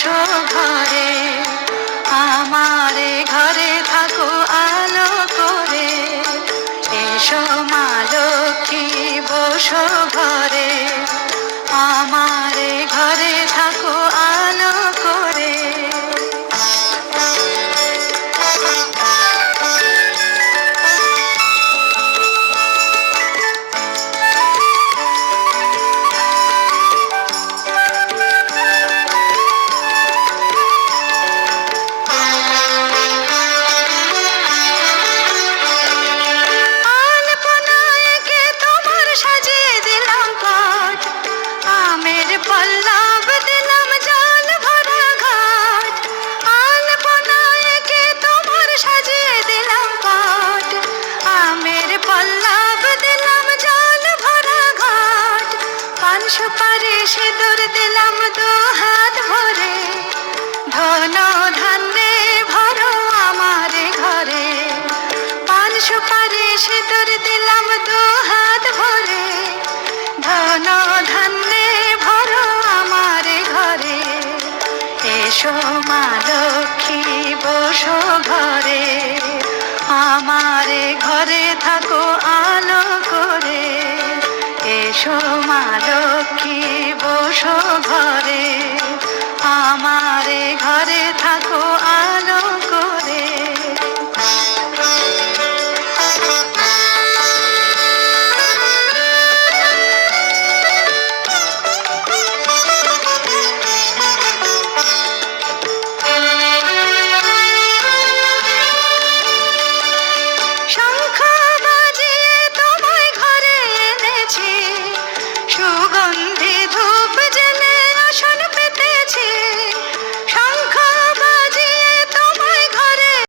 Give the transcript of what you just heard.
বসো ঘরে, আমারে ঘরে থাকো আলো করে। এসো মা লক্ষ্মী বসো ঘরে, আমারে ঘরে থাকো আলো করে। পল্লব দিলাম জল ভরা ঘাট, আলপনায় এঁকে তোমার সাজিয়ে দিলাম পাট। আমের পল্লব দিলাম জল ভরা ঘাট, পান সুপারি সিঁদুর দিলাম দু হাত ভরে। ধন ধান্যে ভরো আমার ঘরে, পান সুপারি সিঁদুর দিলাম দু হাত ভরে। ধন ধান্যে ভরো আমার ঘরে, এসো মা লক্ষ্মী বসো ঘরে, আমারে ঘরে থাকো আলো করে। এসো মা লক্ষ্মী বসো ঘরে, আমার